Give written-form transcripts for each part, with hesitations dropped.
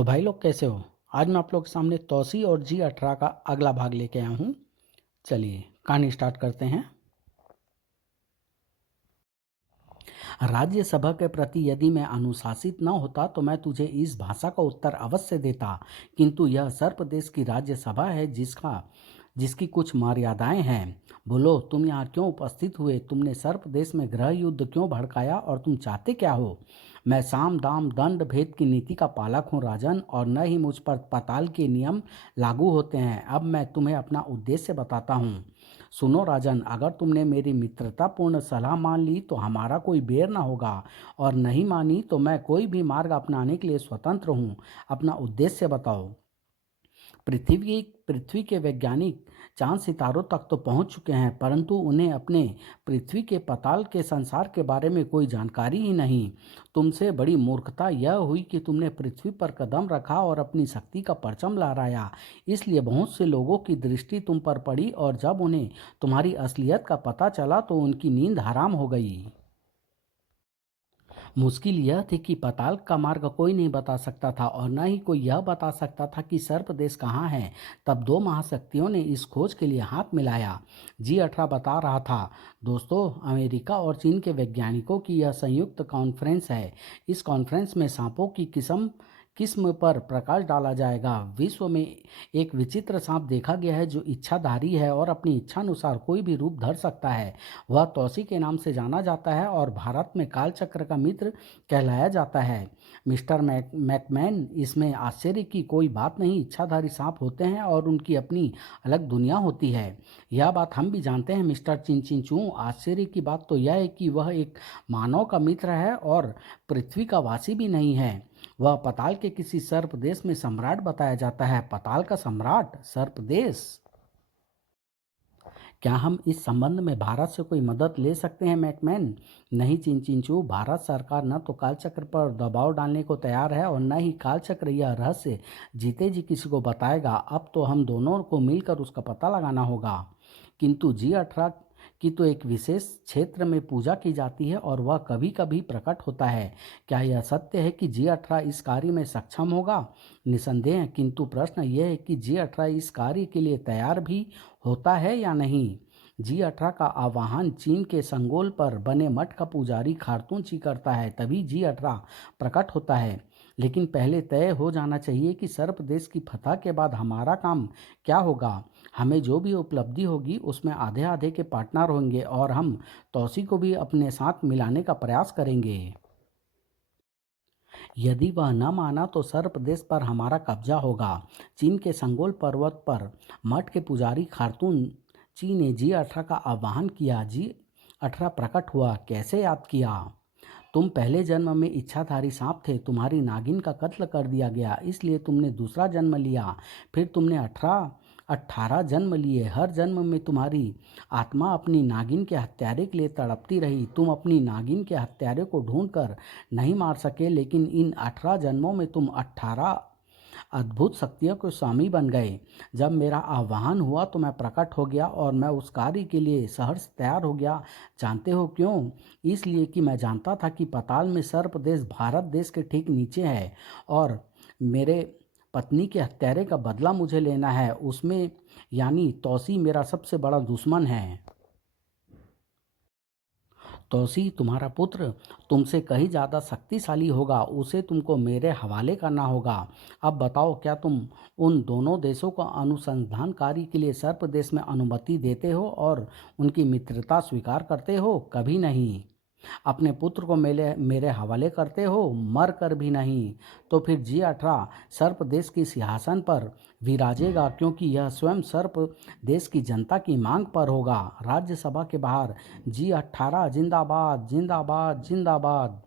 तो भाई लोग कैसे हो। आज मैं आप लोग के सामने तौसी और G18 का अगला भाग लेके आया हूँ। चलिए कहानी स्टार्ट करते हैं। राज्यसभा के प्रति यदि मैं अनुशासित न होता तो मैं तुझे इस भाषा का उत्तर अवश्य देता, किंतु यह सर्प देश की राज्यसभा है जिसकी कुछ मर्यादाएं हैं। बोलो, तुम यहाँ क्यों उपस्थित हुए? तुमने सर्प देश में गृह युद्ध क्यों भड़काया और तुम चाहते क्या हो? मैं साम दाम दंड भेद की नीति का पालक हूँ राजन, और न ही मुझ पर पाताल के नियम लागू होते हैं। अब मैं तुम्हें अपना उद्देश्य बताता हूँ। सुनो राजन, अगर तुमने मेरी मित्रतापूर्ण सलाह मान ली तो हमारा कोई बैर न होगा, और नहीं मानी तो मैं कोई भी मार्ग अपनाने के लिए स्वतंत्र हूँ। अपना उद्देश्य बताओ। पृथ्वी के वैज्ञानिक चांद सितारों तक तो पहुंच चुके हैं, परंतु उन्हें अपने पृथ्वी के पाताल के संसार के बारे में कोई जानकारी ही नहीं। तुमसे बड़ी मूर्खता यह हुई कि तुमने पृथ्वी पर कदम रखा और अपनी शक्ति का परचम लहराया। इसलिए बहुत से लोगों की दृष्टि तुम पर पड़ी, और जब उन्हें तुम्हारी असलियत का पता चला तो उनकी नींद हराम हो गई। मुश्किल यह थी कि पाताल का मार्ग कोई नहीं बता सकता था, और न ही कोई यह बता सकता था कि सर्प देश कहाँ है। तब दो महाशक्तियों ने इस खोज के लिए हाथ मिलाया। G18 बता रहा था, दोस्तों, अमेरिका और चीन के वैज्ञानिकों की यह संयुक्त कॉन्फ्रेंस है। इस कॉन्फ्रेंस में सांपों की किस्म किस्म पर प्रकाश डाला जाएगा। विश्व में एक विचित्र सांप देखा गया है जो इच्छाधारी है और अपनी इच्छानुसार कोई भी रूप धर सकता है। वह तौसी के नाम से जाना जाता है और भारत में कालचक्र का मित्र कहलाया जाता है। मिस्टर मैकमैन, इसमें आश्चर्य की कोई बात नहीं। इच्छाधारी सांप होते हैं और उनकी अपनी अलग दुनिया होती है। यह बात हम भी जानते हैं मिस्टर चिंचिंचू। आश्चर्य की बात तो यह है कि वह एक मानव का मित्र है और पृथ्वी का वासी भी नहीं है। वह पताल के किसी सर्प देश में सम्राट बताया जाता है। पताल का सम्राट? सर्प देश? क्या हम इस संबंध में भारत से कोई मदद ले सकते हैं मैकमैन? नहीं चिंचिंचू, भारत सरकार न तो कालचक्र पर दबाव डालने को तैयार है और न ही कालचक्र यह रहस्य जीते जी किसी को बताएगा। अब तो हम दोनों को मिलकर उसका पता लगाना होगा। किंतु G18 की तो एक विशेष क्षेत्र में पूजा की जाती है और वह कभी कभी प्रकट होता है। क्या यह सत्य है कि G18 इस कार्य में सक्षम होगा? निसंदेह, किंतु प्रश्न यह है कि G18 इस कार्य के लिए तैयार भी होता है या नहीं। G18 का आवाहन चीन के संगोल पर बने मठ का पुजारी खार्तूनची करता है, तभी G18 प्रकट होता है। लेकिन पहले तय हो जाना चाहिए कि सर्प देश की फतह के बाद हमारा काम क्या होगा। हमें जो भी उपलब्धि होगी उसमें आधे आधे के पार्टनर होंगे, और हम तौसी को भी अपने साथ मिलाने का प्रयास करेंगे। यदि वह न माना तो सर्प देश पर हमारा कब्जा होगा। चीन के संगोल पर्वत पर मठ के पुजारी खार्तून ची ने G18 का आह्वान किया। G18 प्रकट हुआ। कैसे याद किया? तुम पहले जन्म में इच्छाधारी सांप थे। तुम्हारी नागिन का कत्ल कर दिया गया, इसलिए तुमने दूसरा जन्म लिया। फिर तुमने 18 जन्म लिए। हर जन्म में तुम्हारी आत्मा अपनी नागिन के हत्यारे के लिए तड़पती रही। तुम अपनी नागिन के हत्यारे को ढूंढकर नहीं मार सके, लेकिन इन 18 जन्मों में तुम 18 अद्भुत शक्तियों के स्वामी बन गए। जब मेरा आह्वान हुआ तो मैं प्रकट हो गया और मैं उस कार्य के लिए सहर्ष तैयार हो गया। जानते हो क्यों? इसलिए कि मैं जानता था कि पाताल में सर्प देश भारत देश के ठीक नीचे है, और मेरे पत्नी के हत्यारे का बदला मुझे लेना है। उसमें यानी तौसी मेरा सबसे बड़ा दुश्मन है। तौसी तुम्हारा पुत्र तुमसे कहीं ज़्यादा शक्तिशाली होगा। उसे तुमको मेरे हवाले करना होगा। अब बताओ, क्या तुम उन दोनों देशों को अनुसंधान कार्य के लिए सर्प देश में अनुमति देते हो और उनकी मित्रता स्वीकार करते हो? कभी नहीं। अपने पुत्र को मेरे मेरे हवाले करते हो? मर कर भी नहीं। तो फिर G18 सर्प देश के सिंहासन पर विराजेगा, क्योंकि यह स्वयं सर्प देश की जनता की मांग पर होगा। राज्यसभा के बाहर G18 जिंदाबाद जिंदाबाद जिंदाबाद।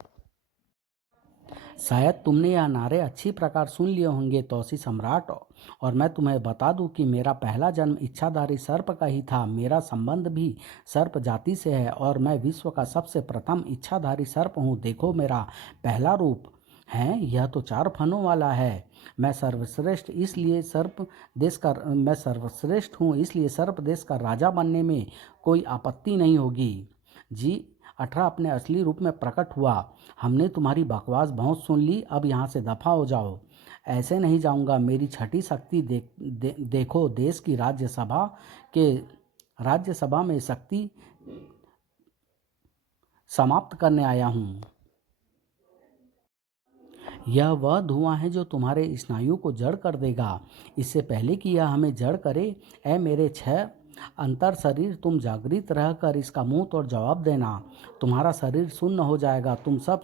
शायद तुमने यह नारे अच्छी प्रकार सुन लिए होंगे तौसी सम्राट, और मैं तुम्हें बता दूं कि मेरा पहला जन्म इच्छाधारी सर्प का ही था। मेरा संबंध भी सर्प जाति से है और मैं विश्व का सबसे प्रथम इच्छाधारी सर्प हूँ। देखो मेरा पहला रूप है, यह तो 4 फनों वाला है। मैं सर्वश्रेष्ठ हूँ, इसलिए सर्प देश का राजा बनने में कोई आपत्ति नहीं होगी। 18 अपने असली रूप में प्रकट हुआ। हमने तुम्हारी बकवास बहुत सुन ली, अब यहाँ से दफा हो जाओ। ऐसे नहीं जाऊंगा। मेरी छठी शक्ति देखो, देश की राज्यसभा में शक्ति समाप्त करने आया हूँ। यह वह धुआं है जो तुम्हारे स्नायु को जड़ कर देगा। इससे पहले कि यह हमें जड़ करे, ऐ मेरे 6 अंतर शरीर, तुम जागृत रहकर इसका मुंह तोड़ जवाब देना। तुम्हारा शरीर शून्य हो जाएगा। तुम सब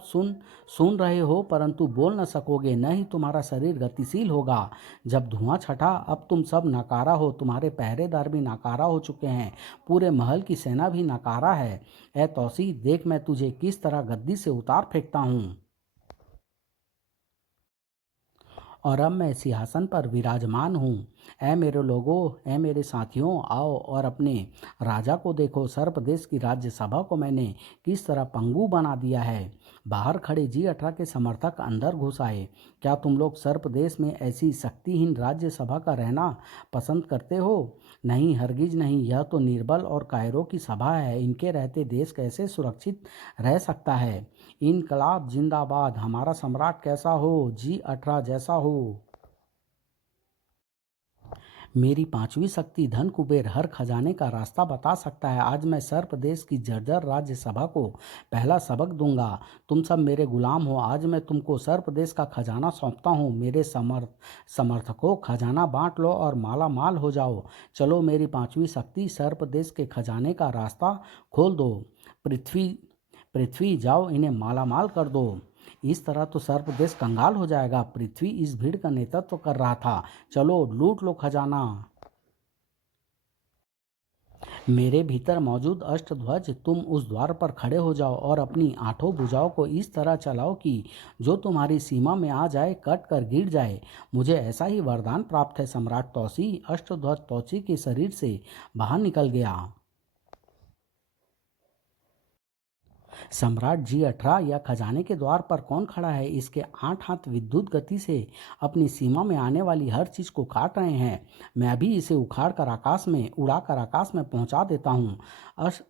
सुन रहे हो परंतु बोल न सकोगे, न ही तुम्हारा शरीर गतिशील होगा। जब धुआं छटा, अब तुम सब नकारा हो। तुम्हारे पहरेदार भी नकारा हो चुके हैं, पूरे महल की सेना भी नकारा है। ऐ तौसी, देख मैं तुझे किस तरह गद्दी से उतार फेंकता हूँ। और अब मैं सिंहासन पर विराजमान हूँ। ऐ मेरे लोगों, ऐ मेरे साथियों, आओ और अपने राजा को देखो। सर्प देश की राज्यसभा को मैंने किस तरह पंगु बना दिया है। बाहर खड़े G18 के समर्थक अंदर घुस आए। क्या तुम लोग सर्प देश में ऐसी शक्तिहीन राज्यसभा का रहना पसंद करते हो? नहीं, हरगिज नहीं। यह तो निर्बल और कायरों की सभा है। इनके रहते देश कैसे सुरक्षित रह सकता है? इनकलाब जिंदाबाद। हमारा सम्राट कैसा हो? G18 जैसा हो। मेरी 5वीं शक्ति धन कुबेर हर खजाने का रास्ता बता सकता है। आज मैं सर्प देश की जर्जर राज्यसभा को पहला सबक दूंगा। तुम सब मेरे गुलाम हो। आज मैं तुमको सर्प देश का खजाना सौंपता हूँ। मेरे समर्थकों, खजाना बांट लो और माला माल हो जाओ। चलो, मेरी 5वीं शक्ति सर्प देश के खजाने का रास्ता खोल दो। पृथ्वी जाओ, इन्हें मालामाल कर दो। इस तरह तो सर्प देश कंगाल हो जाएगा। पृथ्वी इस भीड़ का नेतृत्व कर रहा था। चलो, लूट लो खजाना। मेरे भीतर मौजूद अष्टध्वज, तुम उस द्वार पर खड़े हो जाओ और अपनी 8 भुजाओं को इस तरह चलाओ कि जो तुम्हारी सीमा में आ जाए कट कर गिर जाए। मुझे ऐसा ही वरदान प्राप्त है। सम्राट तौसी अष्टध्वज तौसी के शरीर से बाहर निकल गया। सम्राट G18, या खजाने के द्वार पर कौन खड़ा है? इसके 8 हाथ विद्युत गति से अपनी सीमा में आने वाली हर चीज को काट रहे हैं। मैं भी इसे उड़ाकर आकाश में पहुंचा देता हूँ।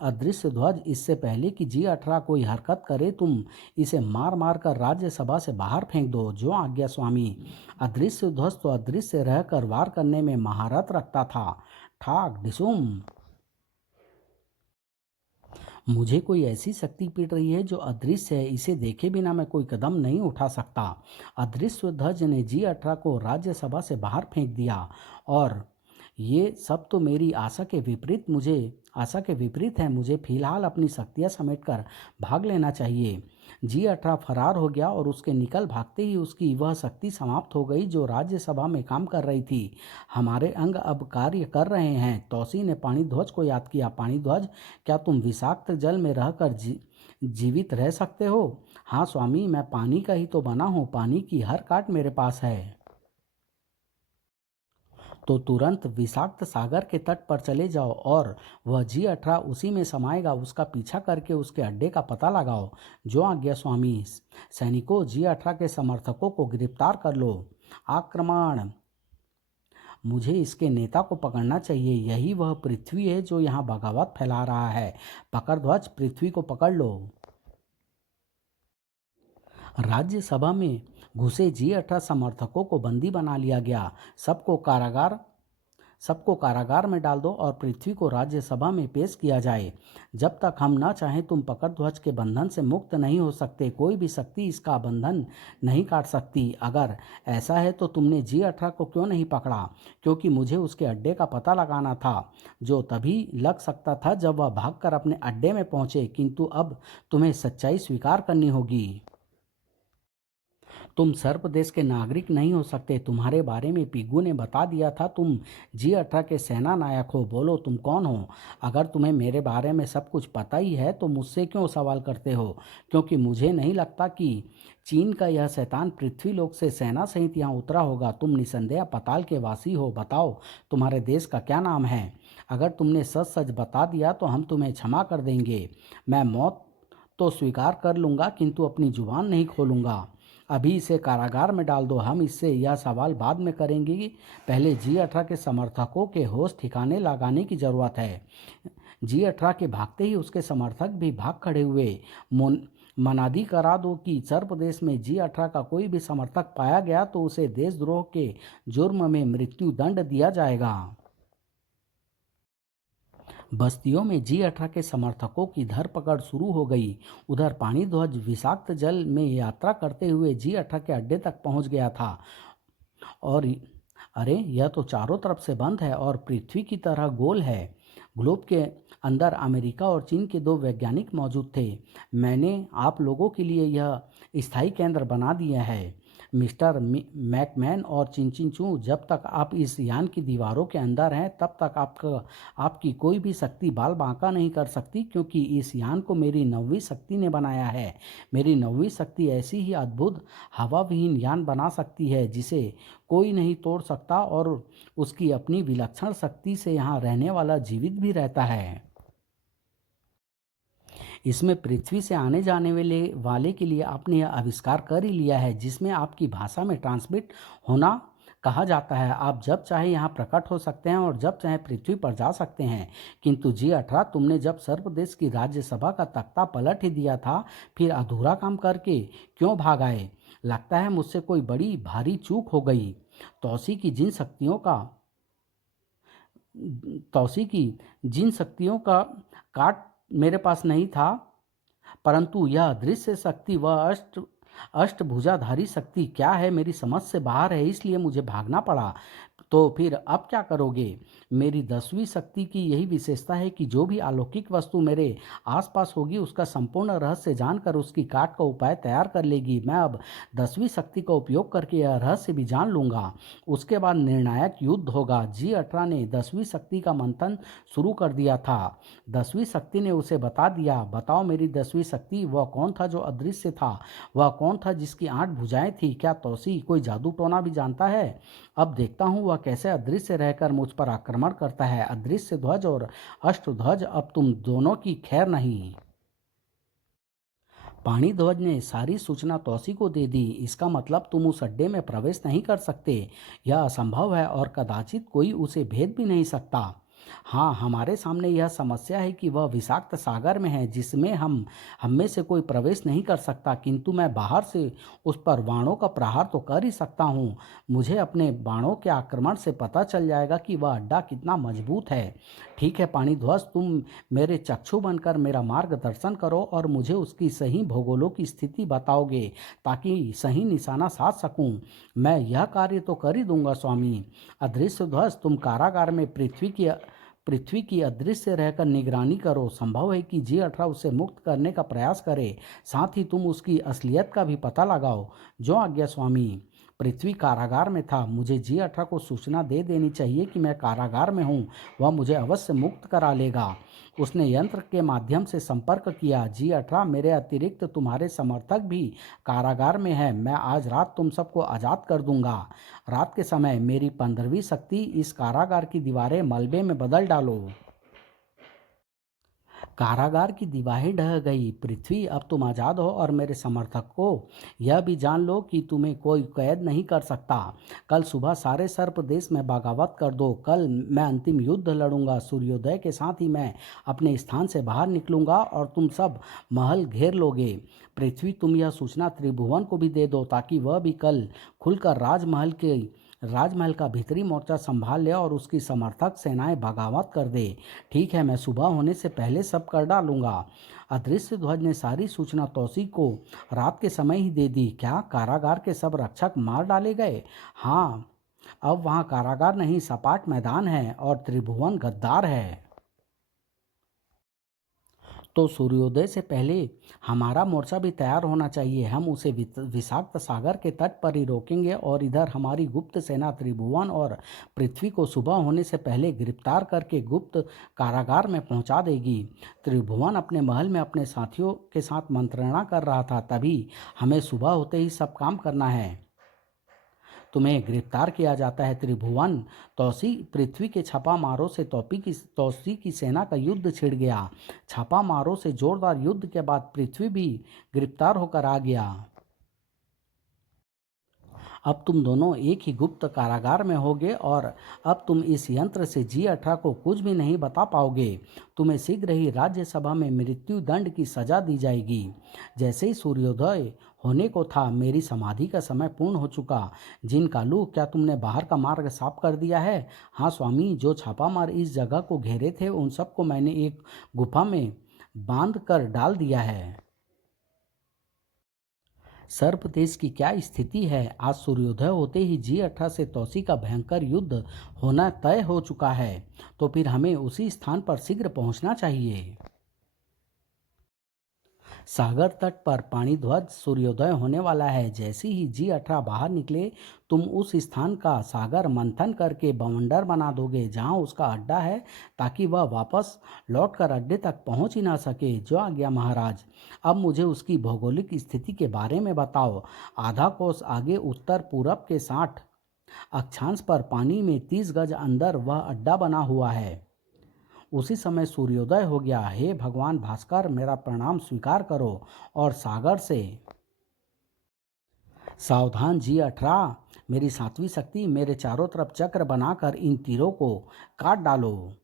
अदृश्य ध्वज, इससे पहले कि G18 कोई हरकत करे, तुम इसे मार मार कर राज्यसभा से बाहर फेंक दो। जो आज्ञा स्वामी। अदृश्य ध्वज तो अदृश्य रहकर वार करने में महारत रखता था। ठाक डिसुम। मुझे कोई ऐसी शक्ति पीड़ रही है जो अदृश्य है। इसे देखे बिना मैं कोई कदम नहीं उठा सकता। अदृश्य ध्वज ने G18 को राज्यसभा से बाहर फेंक दिया। और ये सब तो मेरी आशा के विपरीत है। मुझे फिलहाल अपनी शक्तियां समेटकर भाग लेना चाहिए। G18 फरार हो गया और उसके निकल भागते ही उसकी वह शक्ति समाप्त हो गई जो राज्यसभा में काम कर रही थी। हमारे अंग अब कार्य कर रहे हैं। तौसी ने पानी ध्वज को याद किया। पानी ध्वज, क्या तुम विषाक्त जल में रहकर जीवित रह सकते हो? हाँ स्वामी, मैं पानी का ही तो बना हूँ। पानी की हर काट मेरे पास है। तो तुरंत विषाक्त सागर के तट पर चले जाओ और वह G18 उसी में समाएगा। उसका पीछा करके उसके अड्डे का पता लगाओ। जो आज्ञा स्वामी। सैनिकों, G18 के समर्थकों को गिरफ्तार कर लो। आक्रमण। मुझे इसके नेता को पकड़ना चाहिए। यही वह पृथ्वी है जो यहाँ बगावत फैला रहा है। पकड़ ध्वज, पृथ्वी को पकड़ लो। राज्यसभा में घुसे G18 समर्थकों को बंदी बना लिया गया। सबको कारागार में डाल दो और पृथ्वी को राज्यसभा में पेश किया जाए। जब तक हम न चाहें तुम पकड़ ध्वज के बंधन से मुक्त नहीं हो सकते। कोई भी शक्ति इसका बंधन नहीं काट सकती। अगर ऐसा है तो तुमने G18 को क्यों नहीं पकड़ा? क्योंकि मुझे उसके अड्डे का पता लगाना था, जो तभी लग सकता था जब वह भागकर अपने अड्डे में पहुंचे। किंतु अब तुम्हें सच्चाई स्वीकार करनी होगी। तुम सर्प देश के नागरिक नहीं हो सकते। तुम्हारे बारे में पिग्गू ने बता दिया था। तुम G18 के सेना नायक हो। बोलो, तुम कौन हो? अगर तुम्हें मेरे बारे में सब कुछ पता ही है तो मुझसे क्यों सवाल करते हो? क्योंकि मुझे नहीं लगता कि चीन का यह शैतान पृथ्वी लोक से सेना सहित यहाँ उतरा होगा। तुम निसंदेह पताल के वासी हो। बताओ, तुम्हारे देश का क्या नाम है? अगर तुमने सच सच बता दिया तो हम तुम्हें क्षमा कर देंगे। मैं मौत तो स्वीकार कर लूँगा किंतु अपनी जुबान नहीं खोलूँगा। अभी इसे कारागार में डाल दो। हम इससे यह सवाल बाद में करेंगे। पहले G18 के समर्थकों के होश ठिकाने लगाने की जरूरत है। G18 के भागते ही उसके समर्थक भी भाग खड़े हुए। मनादी करा दो कि उत्तर प्रदेश में G18 का कोई भी समर्थक पाया गया तो उसे देशद्रोह के जुर्म में मृत्यु दंड दिया जाएगा। बस्तियों में G18 के समर्थकों की धरपकड़ शुरू हो गई। उधर पानी ध्वज विषाक्त जल में यात्रा करते हुए G18 के अड्डे तक पहुंच गया था और अरे यह तो चारों तरफ से बंद है और पृथ्वी की तरह गोल है। ग्लोब के अंदर अमेरिका और चीन के दो वैज्ञानिक मौजूद थे। मैंने आप लोगों के लिए यह स्थायी केंद्र बना दिया है मिस्टर मैकमैन और चिंचिंचू। जब तक आप इस यान की दीवारों के अंदर हैं तब तक आपकी कोई भी शक्ति बाल बांका नहीं कर सकती, क्योंकि इस यान को मेरी 9वीं शक्ति ने बनाया है। मेरी 9वीं शक्ति ऐसी ही अद्भुत हवा विहीन यान बना सकती है जिसे कोई नहीं तोड़ सकता और उसकी अपनी विलक्षण शक्ति से यहाँ रहने वाला जीवित भी रहता है। इसमें पृथ्वी से आने जाने वाले के लिए आपने यह आविष्कार कर ही लिया है जिसमें आपकी भाषा में ट्रांसमिट होना कहा जाता है। आप जब चाहे यहाँ प्रकट हो सकते हैं और जब चाहे पृथ्वी पर जा सकते हैं। किंतु G18, तुमने जब सर्वदेश की राज्यसभा का तख्ता पलट ही दिया था, फिर अधूरा काम करके क्यों भाग आए? लगता है मुझसे कोई बड़ी भारी चूक हो गई। तौसी की जिन शक्तियों का तौसी की जिन शक्तियों का काट मेरे पास नहीं था, परंतु यह अदृश्य शक्ति व अष्टभुजाधारी शक्ति क्या है मेरी समझ से बाहर है, इसलिए मुझे भागना पड़ा। तो फिर अब क्या करोगे? मेरी 10वीं शक्ति की यही विशेषता है कि जो भी अलौकिक वस्तु मेरे आसपास होगी उसका संपूर्ण रहस्य जानकर उसकी काट का उपाय तैयार कर लेगी। मैं अब 10वीं शक्ति का उपयोग करके यह रहस्य भी जान लूँगा। उसके बाद निर्णायक युद्ध होगा। G18 ने 10वीं शक्ति का मंथन शुरू कर दिया था। 10वीं शक्ति ने उसे बता दिया, बताओ मेरी 10वीं शक्ति, वह कौन था जो अदृश्य था? वह कौन था जिसकी 8 भुजाएं थी? क्या तौसी कोई जादू टोना भी जानता है? अब देखता हूँ वह कैसे अदृश्य रहकर मुझ पर आक्रमण करता है। अदृश्य ध्वज और अष्टध्वज, अब तुम दोनों की खैर नहीं। पानी ध्वज ने सारी सूचना तौसी को दे दी। इसका मतलब तुम उस अड्डे में प्रवेश नहीं कर सकते। यह असंभव है और कदाचित कोई उसे भेद भी नहीं सकता। हाँ, हमारे सामने यह समस्या है कि वह विषाक्त सागर में है जिसमें हम में से कोई प्रवेश नहीं कर सकता, किंतु मैं बाहर से उस पर बाणों का प्रहार तो कर ही सकता हूँ। मुझे अपने बाणों के आक्रमण से पता चल जाएगा कि वह अड्डा कितना मजबूत है। ठीक है पानी ध्वज, तुम मेरे चक्षु बनकर मेरा मार्गदर्शन करो और मुझे उसकी सही भूगोलों की स्थिति बताओगे ताकि सही निशाना साध सकूं। मैं यह कार्य तो कर ही दूंगा स्वामी। अदृश्य ध्वज, तुम कारागार में पृथ्वी की अदृश्य रहकर निगरानी करो। संभव है कि G18 उसे मुक्त करने का प्रयास करे। साथ ही तुम उसकी असलियत का भी पता लगाओ। जो आज्ञा स्वामी। पृथ्वी कारागार में था। मुझे G18 को सूचना दे देनी चाहिए कि मैं कारागार में हूँ। वह मुझे अवश्य मुक्त करा लेगा। उसने यंत्र के माध्यम से संपर्क किया। G18, मेरे अतिरिक्त तुम्हारे समर्थक भी कारागार में है। मैं आज रात तुम सबको आज़ाद कर दूंगा। रात के समय मेरी 15वीं शक्ति इस कारागार की दीवारें मलबे में बदल डालो। कारागार की दीवारें ढह गई। पृथ्वी, अब तुम आज़ाद हो और मेरे समर्थक को यह भी जान लो कि तुम्हें कोई कैद नहीं कर सकता। कल सुबह सारे सर्प देश में बगावत कर दो। कल मैं अंतिम युद्ध लड़ूंगा। सूर्योदय के साथ ही मैं अपने स्थान से बाहर निकलूंगा और तुम सब महल घेर लोगे। पृथ्वी, तुम यह सूचना त्रिभुवन को भी दे दो ताकि वह भी कल खुलकर राजमहल का भीतरी मोर्चा संभाल ले और उसकी समर्थक सेनाएं बगावत कर दे। ठीक है, मैं सुबह होने से पहले सब कर डालूंगा। अदृश्य ध्वज ने सारी सूचना तौसी को रात के समय ही दे दी। क्या कारागार के सब रक्षक मार डाले गए? हाँ, अब वहाँ कारागार नहीं सपाट मैदान है और त्रिभुवन गद्दार है। तो सूर्योदय से पहले हमारा मोर्चा भी तैयार होना चाहिए। हम उसे विषाक्त सागर के तट पर ही रोकेंगे और इधर हमारी गुप्त सेना त्रिभुवन और पृथ्वी को सुबह होने से पहले गिरफ्तार करके गुप्त कारागार में पहुंचा देगी। त्रिभुवन अपने महल में अपने साथियों के साथ मंत्रणा कर रहा था। तभी हमें सुबह होते ही सब काम करना है। तुम्हें गिरफ्तार किया जाता है त्रिभुवन। तौसी, पृथ्वी के छापा मारों से तौसी की सेना का युद्ध छिड़ गया। छापा मारों से जोरदार युद्ध के बाद पृथ्वी भी गिरफ्तार होकर आ गया। अब तुम दोनों एक ही गुप्त कारागार में होगे और अब तुम इस यंत्र से G18 को कुछ भी नहीं बता पाओगे। तुम्हें शीघ्र ही राज्यसभा में मृत्यु दंड की सजा दी जाएगी। जैसे ही सूर्योदय होने को था, मेरी समाधि का समय पूर्ण हो चुका। जिन कालू, क्या तुमने बाहर का मार्ग साफ कर दिया है? हाँ स्वामी, जो छापामार इस जगह को घेरे थे उन सबको मैंने एक गुफा में बांध कर डाल दिया है। सर्प देश की क्या स्थिति है? आज सूर्योदय होते ही G18 से तौसी का भयंकर युद्ध होना तय हो चुका है। तो फिर हमें उसी स्थान पर शीघ्र पहुंचना चाहिए। सागर तट पर पानी ध्वज सूर्योदय होने वाला है। जैसे ही G18 बाहर निकले, तुम उस स्थान का सागर मंथन करके बवंडर बना दोगे जहां उसका अड्डा है, ताकि वह वापस लौटकर अड्डे तक पहुंच ही ना सके। जो आज्ञा महाराज। अब मुझे उसकी भौगोलिक स्थिति के बारे में बताओ। आधा कोस आगे उत्तर पूरब के 60 अक्षांश पर पानी में 30 गज अंदर वह अड्डा बना हुआ है। उसी समय सूर्योदय हो गया। हे भगवान भास्कर, मेरा प्रणाम स्वीकार करो और सागर से सावधान G18, मेरी सातवीं शक्ति, मेरे चारों तरफ चक्र बनाकर इन तीरों को काट डालो।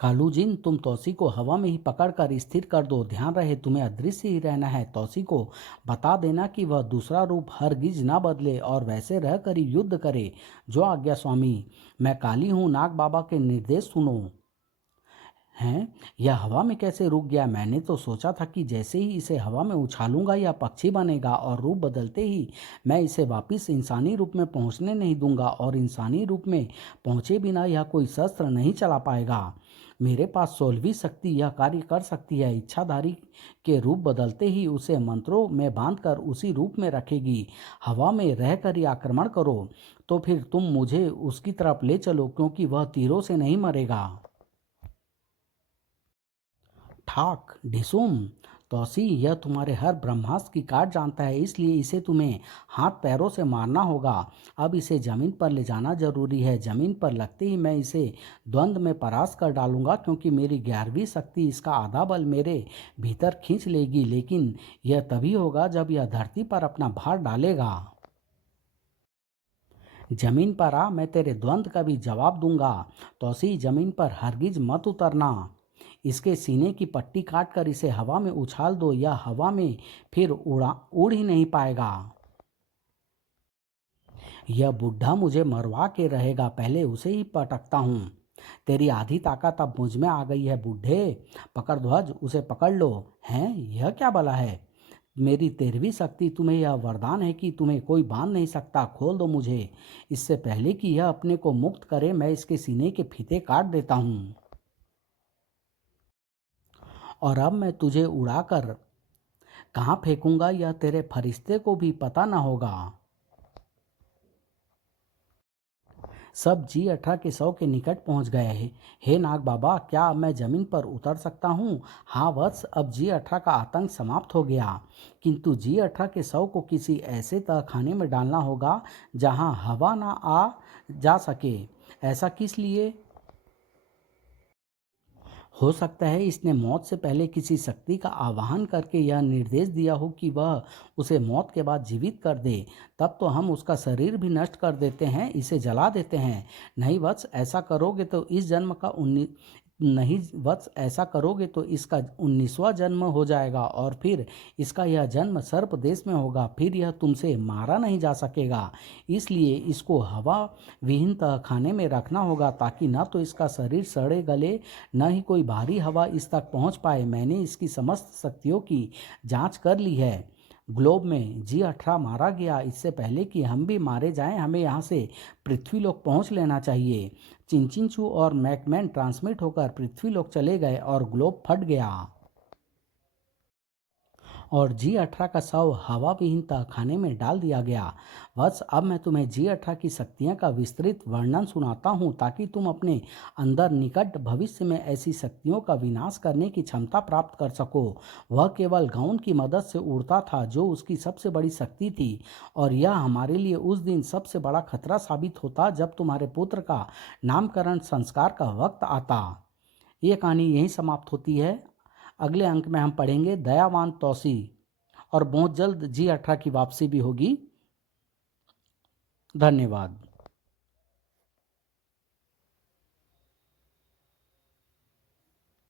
कालूजिन, तुम तौसी को हवा में ही पकड़कर स्थिर कर दो। ध्यान रहे तुम्हें अदृश्य ही रहना है। तौसी को बता देना कि वह दूसरा रूप हरगिज ना बदले और वैसे रहकर ही युद्ध करे। जो आज्ञा स्वामी। मैं काली हूँ, नाग बाबा के निर्देश सुनो। हैं, यह हवा में कैसे रुक गया? मैंने तो सोचा था कि जैसे ही इसे हवा में उछालूंगा यह पक्षी बनेगा और रूप बदलते ही मैं इसे वापस इंसानी रूप में पहुंचने नहीं दूंगा और इंसानी रूप में पहुंचे बिना यह कोई शस्त्र नहीं चला पाएगा। मेरे पास 16वीं शक्ति यह कार्य कर सकती है। इच्छाधारी के रूप बदलते ही उसे मंत्रों में बांधकर उसी रूप में रखेगी। हवा में रहकर ही आक्रमण करो। तो फिर तुम मुझे उसकी तरफ ले चलो, क्योंकि वह तीरों से नहीं मरेगा। ठाक ढिसूम। तौसी, यह तुम्हारे हर ब्रह्मास्त्र की काट जानता है, इसलिए इसे तुम्हें हाथ पैरों से मारना होगा। अब इसे जमीन पर ले जाना जरूरी है। जमीन पर लगते ही मैं इसे द्वंद्व में परास्त कर डालूंगा, क्योंकि मेरी 11वीं शक्ति इसका आधा बल मेरे भीतर खींच लेगी। लेकिन यह तभी होगा जब यह धरती पर अपना भार डालेगा। जमीन पर आ, मैं तेरे द्वंद्व का भी जवाब दूंगा। तौसी, जमीन पर हरगिज मत उतरना। इसके सीने की पट्टी काटकर इसे हवा में उछाल दो। यह हवा में फिर उड़ ही नहीं पाएगा। यह बुढ़ा मुझे मरवा के रहेगा, पहले उसे ही पटकता हूँ। तेरी आधी ताकत अब मुझ में आ गई है बूढ़े। पकड़ ध्वज, उसे पकड़ लो। हैं, यह क्या बला है? मेरी 13वीं शक्ति, तुम्हें यह वरदान है कि तुम्हें कोई बांध नहीं सकता। खोल दो मुझे। इससे पहले कि यह अपने को मुक्त करे, मैं इसके सीने के फीते काट देता हूँ। और अब मैं तुझे उड़ाकर कहाँ फेंकूंगा यह तेरे फरिश्ते को भी पता न होगा। सब G18 के शव के निकट पहुंच गए हैं। हे नाग बाबा, क्या अब मैं जमीन पर उतर सकता हूँ? हाँ वत्स, अब G18 का आतंक समाप्त हो गया। किंतु G18 के शव को किसी ऐसे तहखाने में डालना होगा जहाँ हवा ना आ जा सके। ऐसा किस लिए? हो सकता है इसने मौत से पहले किसी शक्ति का आवाहन करके यह निर्देश दिया हो कि वह उसे मौत के बाद जीवित कर दे। तब तो हम उसका शरीर भी नष्ट कर देते हैं, इसे जला देते हैं। नहीं वत्स, ऐसा करोगे तो इस जन्म का नहीं वत्स, ऐसा करोगे तो इसका 19वां जन्म हो जाएगा और फिर इसका यह जन्म सर्प देश में होगा। फिर यह तुमसे मारा नहीं जा सकेगा। इसलिए इसको हवा विहीन तहखाने में रखना होगा, ताकि न तो इसका शरीर सड़े गले, न ही कोई भारी हवा इस तक पहुंच पाए। मैंने इसकी समस्त शक्तियों की जांच कर ली है। ग्लोब में G18 मारा गया। इससे पहले कि हम भी मारे जाएं, हमें यहाँ से पृथ्वीलोक पहुँच लेना चाहिए। चिंचिंचू और मैकमैन ट्रांसमिट होकर पृथ्वीलोक चले गए और ग्लोब फट गया और G18 का शव हवा विहीन तहखाने में डाल दिया गया। बस अब मैं तुम्हें G18 की शक्तियाँ का विस्तृत वर्णन सुनाता हूँ, ताकि तुम अपने अंदर निकट भविष्य में ऐसी शक्तियों का विनाश करने की क्षमता प्राप्त कर सको। वह केवल गाउन की मदद से उड़ता था, जो उसकी सबसे बड़ी शक्ति थी, और यह हमारे लिए उस दिन सबसे बड़ा खतरा साबित होता जब तुम्हारे पुत्र का नामकरण संस्कार का वक्त आता। ये कहानी यहीं समाप्त होती है। अगले अंक में हम पढ़ेंगे दयावान तौसी और बहुत जल्द G18 की वापसी भी होगी। धन्यवाद।